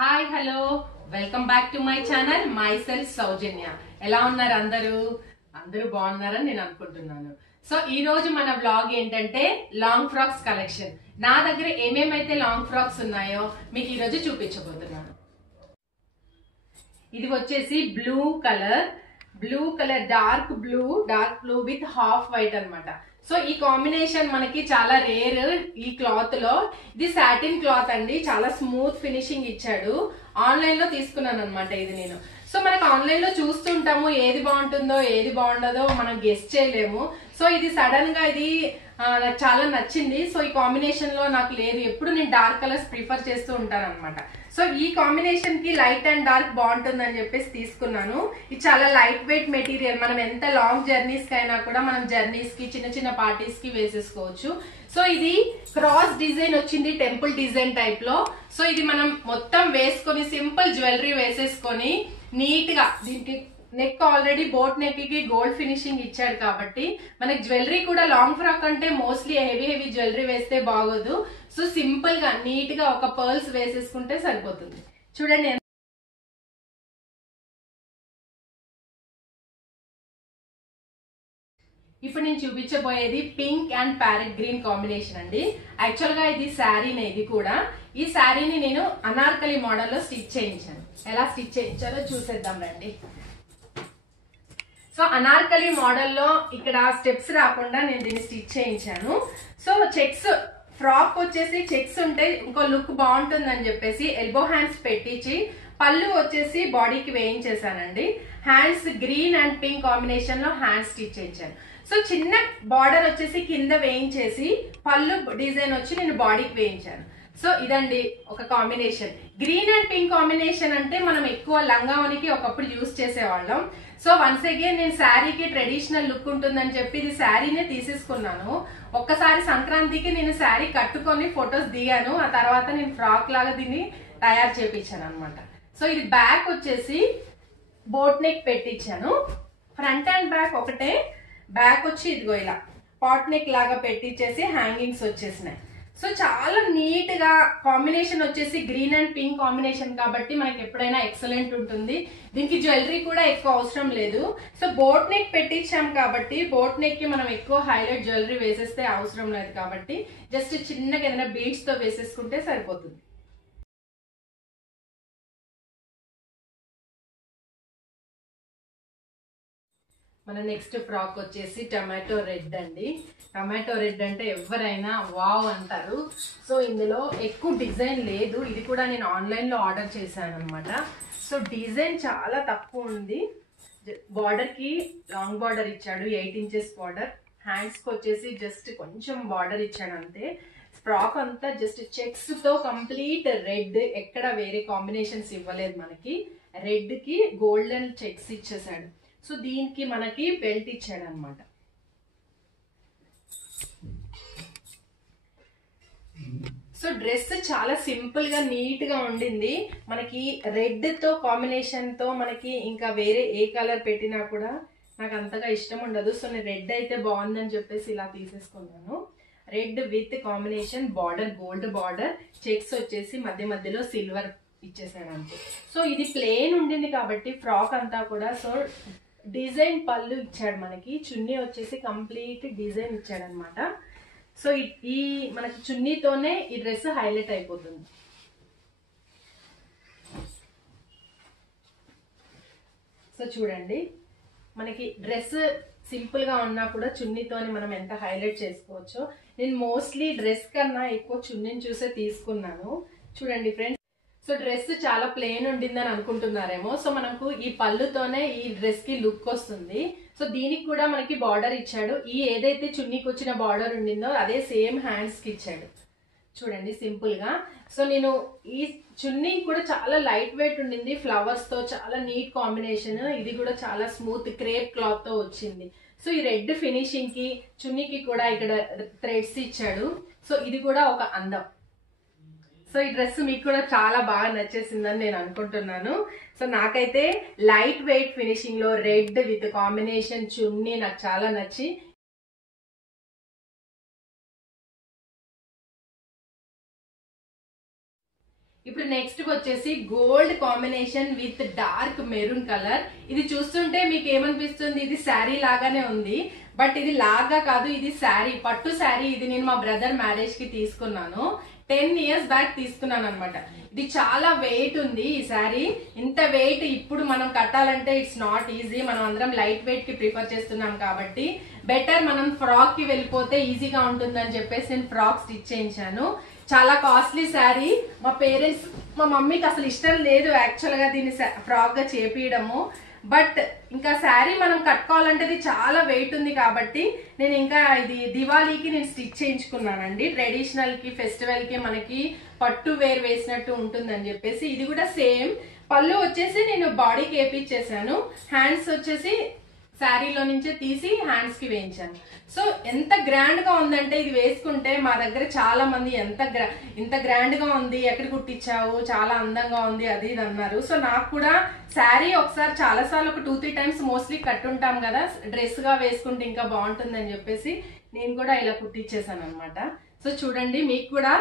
Hi hello welcome back to my channel myself Soujanya. ఎలా ఉన్నారు అందరూ బాగున్నారని నేను అనుకుంటున్నాను. సో ఈ రోజు మన బ్లాగ్ ఏంటంటే లాంగ్ ఫ్రాక్స్ కలెక్షన్. నా దగ్గర ఏమేమైతే లాంగ్ ఫ్రాక్స్ ఉన్నాయో మీకు ఈ రోజు చూపించబోతున్నాను. ఇది వచ్చేసి blue colour dark blue with half white అన్నమాట. సో ఈ కాంబినేషన్ మనకి చాలా రేర్. ఈ క్లాత్ లో ఇది సాటిన్ క్లాత్ అండి, చాలా స్మూత్ ఫినిషింగ్ ఇచ్చాడు. ఆన్లైన్ లో తీసుకున్నాను అనమాట ఇది నేను. సో మనకు ఆన్లైన్ లో చూస్తుంటాము, ఏది బాగుంటుందో ఏది బాగుండదో మనం గెస్ చేయలేము. సో ఇది సడన్ గా ఇది నాకు చాలా నచ్చింది. సో ఈ కాంబినేషన్ లో నాకు లేదు, ఎప్పుడు నేను డార్క్ కలర్స్ ప్రిఫర్ చేస్తూ ఉంటాను అనమాట. సో ఈ కాంబినేషన్ కి లైట్ అండ్ డార్క్ బాగుంటుందని చెప్పేసి తీసుకున్నాను. ఇది చాలా లైట్ వెయిట్ మెటీరియల్. మనం ఎంత లాంగ్ జర్నీస్ కి అయినా కూడా మనం జర్నీస్ కి చిన్న చిన్న పార్టీస్ కి వేసేసుకోవచ్చు. సో ఇది క్రాస్ డిజైన్ వచ్చింది, టెంపుల్ డిజైన్ టైప్ లో. సో ఇది మనం మొత్తం వేసుకొని సింపుల్ జ్యువెలరీ వేసేసుకొని నీట్ గా, దీనికి నెక్ ఆల్రెడీ బోట్ నెక్ కి గోల్డ్ ఫినిషింగ్ ఇచ్చాడు కాబట్టి మనకి జ్యువెలరీ కూడా లాంగ్ ఫ్రాక్ అంటే మోస్ట్లీ హెవీ జ్యువెలరీ వేస్తే బాగోదు. సో సింపుల్ గా నీట్ గా ఒక పర్ల్స్ వేసేసుకుంటే సరిపోతుంది. చూడండి, ఇప్పుడు నేను చూపించబోయేది pink and parrot green combination అండి. యాక్చువల్ గా ఇది శారీనే. ఇది కూడా ఈ శారీని నేను అనార్కలి మోడల్ లో స్టిచ్ చేయించాను. ఎలా స్టిచ్ చేయించాలో చూసేద్దాం రండి. సో అనార్కలి మోడల్లో ఇక్కడ స్టెప్స్ రాకుండా నేను దీన్ని స్టిచ్ చేయించాను. సో చెక్స్, ఫ్రాక్ వచ్చేసి చెక్స్ ఉంటే ఇంకో లుక్ బాగుంటుందని చెప్పేసి ఎల్బో హ్యాండ్స్ పెట్టించి పళ్ళు వచ్చేసి బాడీకి వేయించేసానండి. Hands green and pink combination లో హ్యాండ్స్ స్టిచ్ చేయించాను. సో చిన్న బార్డర్ వచ్చేసి కింద వేయించేసి పళ్ళు డిజైన్ వచ్చి నేను బాడీకి వేయించాను. సో ఇదండి ఒక combination. Green and pink combination అంటే మనం ఎక్కువ లంగావనికి ఒకప్పుడు యూజ్ చేసేవాళ్ళం. సో వన్స్ అగైన్ నేను శారీకి ట్రెడిషనల్ లుక్ ఉంటుందని చెప్పి ఇది శారీనే తీసేసుకున్నాను. ఒక్కసారి సంక్రాంతికి నేను శారీ కట్టుకొని ఫొటోస్ దిగాను. ఆ తర్వాత నేను ఫ్రాక్ లాగా దీన్ని తయారు చేపించాను అనమాట. సో ఇది బ్యాక్ వచ్చేసి బోట్ నెక్ పెట్టించాను. ఫ్రంట్ అండ్ బ్యాక్ ఒకటే. బ్యాక్ వచ్చి ఇదిగో ఇలా పాట్ నెక్ లాగా పెట్టించేసి హ్యాంగింగ్స్ వచ్చేసినాయి. సో చాలా నీట్ గా కాంబినేషన్ వచ్చేసి గ్రీన్ అండ్ పింక్ కాంబినేషన్ కాబట్టి మనకి ఎప్పుడైనా ఎక్సలెంట్ ఉంటుంది. దీనికి జ్యువెలరీ కూడా ఎక్కువ అవసరం లేదు. సో బోట్ నెక్ పెట్టించాం కాబట్టి బోట్ నెక్ కి మనం ఎక్కువ హైలైట్ జ్యువెలరీ వేసేస్తే అవసరం లేదు కాబట్టి జస్ట్ చిన్నగా ఏదైనా బీడ్స్ తో వేసేసుకుంటే సరిపోతుంది. మన నెక్స్ట్ ఫ్రాక్ వచ్చేసి టమాటో రెడ్ అండి. టమాటో రెడ్ అంటే ఎవరైనా వావ్ అంటారు. సో ఇందులో ఎక్కువ డిజైన్ లేదు. ఇది కూడా నేను ఆన్లైన్ లో ఆర్డర్ చేశాను అనమాట. సో డిజైన్ చాలా తక్కువ ఉంది. బార్డర్ కి లాంగ్ బార్డర్ ఇచ్చాడు, 8 ఇంచెస్ బార్డర్. హ్యాండ్స్ కి వచ్చేసి జస్ట్ కొంచెం బార్డర్ ఇచ్చాడు అంతే. ఫ్రాక్ అంతా జస్ట్ చెక్స్ తో కంప్లీట్ రెడ్, ఎక్కడ వేరే కాంబినేషన్స్ ఇవ్వలేదు మనకి. రెడ్ కి గోల్డెన్ చెక్స్ ఇచ్చేసాడు. సో దీనికి మనకి బెల్ట్ ఇచ్చాడు అనమాట. సో డ్రెస్ చాలా సింపుల్ గా నీట్ గా ఉండింది. మనకి రెడ్ తో కాంబినేషన్ తో మనకి ఇంకా వేరే ఏ కలర్ పెట్టినా కూడా నాకు అంతగా ఇష్టం ఉండదు. సో నేను రెడ్ అయితే బాగుందని చెప్పేసి ఇలా తీసేసుకున్నాను. Red with combination border, gold border, checks వచ్చేసి మధ్యలో సిల్వర్ ఇచ్చేసాడు అంతే. సో ఇది ప్లేన్ ఉండింది కాబట్టి ఫ్రాక్ అంతా కూడా. సో డిజైన్ పళ్ళు ఇచ్చాడు మనకి. చున్నీ వచ్చేసి కంప్లీట్ డిజైన్ ఇచ్చాడు అనమాట. సో ఈ మనకి చున్నీతోనే ఈ డ్రెస్ హైలైట్ అయిపోతుంది. సో చూడండి, మనకి డ్రెస్ సింపుల్ గా ఉన్నా కూడా చున్నీతోని మనం ఎంత హైలైట్ చేసుకోవచ్చో. నేను మోస్ట్లీ డ్రెస్ కన్నా ఎక్కువ చున్నీని చూసే తీసుకున్నాను. చూడండి ఫ్రెండ్స్, సో డ్రెస్ చాలా ప్లెయిన్ ఉండిందని అనుకుంటున్నారేమో. సో మనకు ఈ పళ్ళుతోనే ఈ డ్రెస్ కి లుక్ వస్తుంది. సో దీనికి కూడా మనకి బార్డర్ ఇచ్చాడు. ఈ ఏదైతే చున్నీకి వచ్చిన బార్డర్ ఉండిందో అదే సేమ్ హ్యాండ్స్ కి ఇచ్చాడు. చూడండి సింపుల్ గా. సో నేను ఈ చున్నీ కూడా చాలా లైట్ వెయిట్ ఉండింది, ఫ్లవర్స్ తో చాలా నీట్ కాంబినేషన్. ఇది కూడా చాలా స్మూత్ క్రేప్ క్లాత్ తో వచ్చింది. సో ఈ రెడ్ ఫినిషింగ్ కి చున్నీకి కూడా ఇక్కడ థ్రెడ్స్ ఇచ్చాడు. సో ఇది కూడా ఒక అందం. సో ఈ డ్రెస్ మీకు కూడా చాలా బాగా నచ్చేసిందని నేను అనుకుంటున్నాను. సో నాకైతే లైట్ వెయిట్ ఫినిషింగ్ లో రెడ్ విత్ కాంబినేషన్ చున్నీ నాకు చాలా నచ్చి ఇప్పుడు నెక్స్ట్ వచ్చేసి gold combination with dark maroon colour. ఇది చూస్తుంటే మీకు ఏమనిపిస్తుంది, ఇది శారీ లాగానే ఉంది, బట్ ఇది లాగా కాదు, ఇది శారీ, పట్టు శారీ. ఇది నేను మా బ్రదర్ మ్యారేజ్ కి తీసుకున్నాను, 10 years బ్యాక్ తీసుకున్నాను అనమాట. ఇది చాలా వెయిట్ ఉంది ఈ శారీ. ఇంత వెయిట్ ఇప్పుడు మనం కట్టాలంటే ఇట్స్ నాట్ ఈజీ. మనం అందరం లైట్ వెయిట్ కి ప్రిఫర్ చేస్తున్నాం కాబట్టి బెటర్ మనం ఫ్రాక్ కి వెళ్ళిపోతే ఈజీగా ఉంటుందని చెప్పేసి నేను ఫ్రాక్ స్టిచ్ చేయించాను. చాలా కాస్ట్లీ శారీ. మా పేరెంట్స్, మా మమ్మీకి అసలు ఇష్టం లేదు యాక్చువల్ గా దీన్ని ఫ్రాక్ గా చేపియడము. బట్ ఇంకా శారీ మనం కట్టుకోవాలంటే ఇది చాలా వెయిట్ ఉంది కాబట్టి నేను ఇంకా ఇది దివాళీకి నేను స్టిచ్ చేయించుకున్నానండి. ట్రెడిషనల్ కి ఫెస్టివల్ కి మనకి పట్టు వేర్ వేసినట్టు ఉంటుందని చెప్పేసి. ఇది కూడా సేమ్. పళ్ళు వచ్చేసి నేను బాడీకి వేపించేసాను, హ్యాండ్స్ వచ్చేసి శారీలో నుంచే తీసి హ్యాండ్స్ కి వేయించాను. సో ఎంత గ్రాండ్ గా ఉందంటే ఇది వేసుకుంటే మా దగ్గర చాలా మంది ఇంత గ్రాండ్ గా ఉంది, ఎక్కడ కుట్టించావు, చాలా అందంగా ఉంది అది ఇది అన్నారు. సో నాకు కూడా శారీ ఒకసారి చాలా సార్లు ఒక 2-3 times మోస్ట్లీ కట్టుంటాం కదా, డ్రెస్ గా వేసుకుంటే ఇంకా బాగుంటుందని చెప్పేసి నేను కూడా ఇలా కుట్టించేసాను అనమాట. సో చూడండి, మీకు కూడా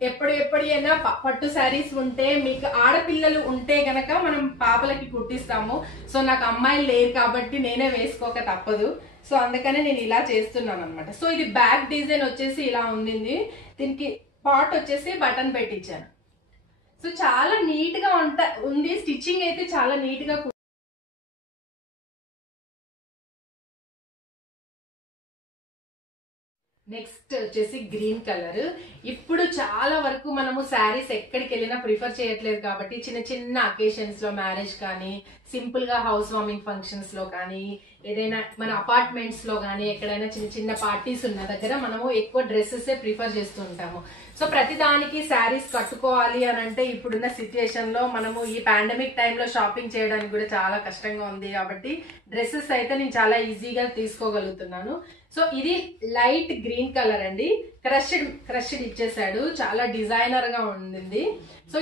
ఎప్పుడైనా పట్టు శారీస్ ఉంటే, మీకు ఆడపిల్లలు ఉంటే గనక మనం పాపలకి కుట్టిస్తాము. సో నాకు అమ్మాయిలు లేరు కాబట్టి నేనే వేసుకోక తప్పదు. సో అందుకనే నేను ఇలా చేస్తున్నాను అనమాట. సో ఇది బ్యాక్ డిజైన్ వచ్చేసి ఇలా ఉంది, దీనికి పాట్ వచ్చేసి బటన్ పెట్టించాను. సో చాలా నీట్ గా ఉంది. స్టిచ్చింగ్ అయితే చాలా నీట్ గా. నెక్స్ట్ వచ్చేసి గ్రీన్ కలర్. ఇప్పుడు చాలా వరకు మనము శారీస్ ఎక్కడికి వెళ్ళినా ప్రిఫర్ చేయట్లేదు కాబట్టి చిన్న చిన్న అకేషన్స్ లో, మ్యారేజ్ కానీ, సింపుల్ గా హౌస్ వార్మింగ్ ఫంక్షన్స్ లో కానీ, ఏదైనా మన అపార్ట్మెంట్స్ లో కానీ, ఎక్కడైనా చిన్న చిన్న పార్టీస్ ఉన్న దగ్గర మనము ఎక్కువ డ్రెస్సెస్ ప్రిఫర్ చేస్తూ ఉంటాము. సో ప్రతి దానికి శారీస్ కట్టుకోవాలి అని అంటే ఇప్పుడున్న సిచ్యుయేషన్ లో మనము ఈ పాండమిక్ టైంలో షాపింగ్ చేయడానికి కూడా చాలా కష్టంగా ఉంది కాబట్టి డ్రెస్సెస్ అయితే నేను చాలా ఈజీగా తీసుకోగలుగుతున్నాను. సో ఇది లైట్ గ్రీన్ కలర్ అండి, క్రష్డ్ ఇచ్చేసాడు, చాలా డిజైనర్ గా ఉంది. సో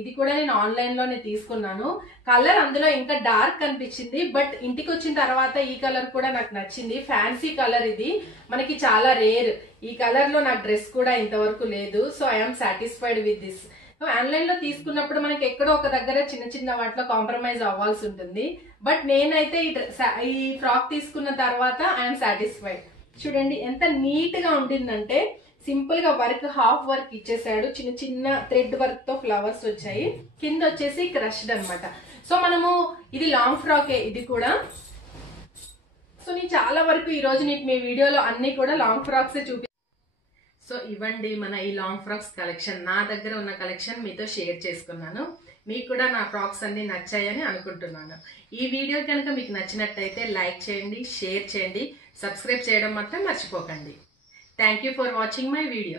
ఇది కూడా నేను ఆన్లైన్ లోనే తీసుకున్నాను. కలర్ అందులో ఇంకా డార్క్ అనిపించింది, బట్ ఇంటికి వచ్చిన తర్వాత ఈ కలర్ కూడా నాకు నచ్చింది. ఫ్యాన్సీ కలర్ ఇది, మనకి చాలా రేర్. ఈ కలర్ లో నాకు డ్రెస్ కూడా ఇంతవరకు లేదు. So I'm satisfied with this. Online లో తీసుకున్నప్పుడు మనకి ఎక్కడో ఒక దగ్గర చిన్న చిన్న వాటిలో కాంప్రమైజ్ అవ్వాల్సి ఉంటుంది, బట్ నేనైతే ఈ ఫ్రాక్ తీసుకున్న తర్వాత ఐఎమ్ సాటిస్ఫైడ్. చూడండి ఎంత నీట్ గా ఉంటుందంటే, సింపుల్ గా వర్క్, హాఫ్ వర్క్ ఇచ్చేసాడు, చిన్న చిన్న థ్రెడ్ వర్క్ తో ఫ్లవర్స్ వచ్చాయి, కింద వచ్చేసి క్రష్డ్ అనమాట. సో మనము ఇది లాంగ్ ఫ్రాకే ఇది కూడా. సో నేను చాలా వరకు ఈ రోజు మీకు మీ వీడియోలో అన్ని కూడా లాంగ్ ఫ్రాక్స్ చూపి. సో ఇవ్వండి మన ఈ లాంగ్ ఫ్రాక్స్ కలెక్షన్. నా దగ్గర ఉన్న కలెక్షన్ మీతో షేర్ చేసుకున్నాను. మీకు కూడా నా ఫ్రాక్స్ అన్ని నచ్చాయని అనుకుంటున్నాను. ఈ వీడియో కనుక మీకు నచ్చినట్టయితే లైక్ చేయండి, షేర్ చేయండి, సబ్స్క్రైబ్ చేయడం మాత్రం మర్చిపోకండి. Thank you for watching my video.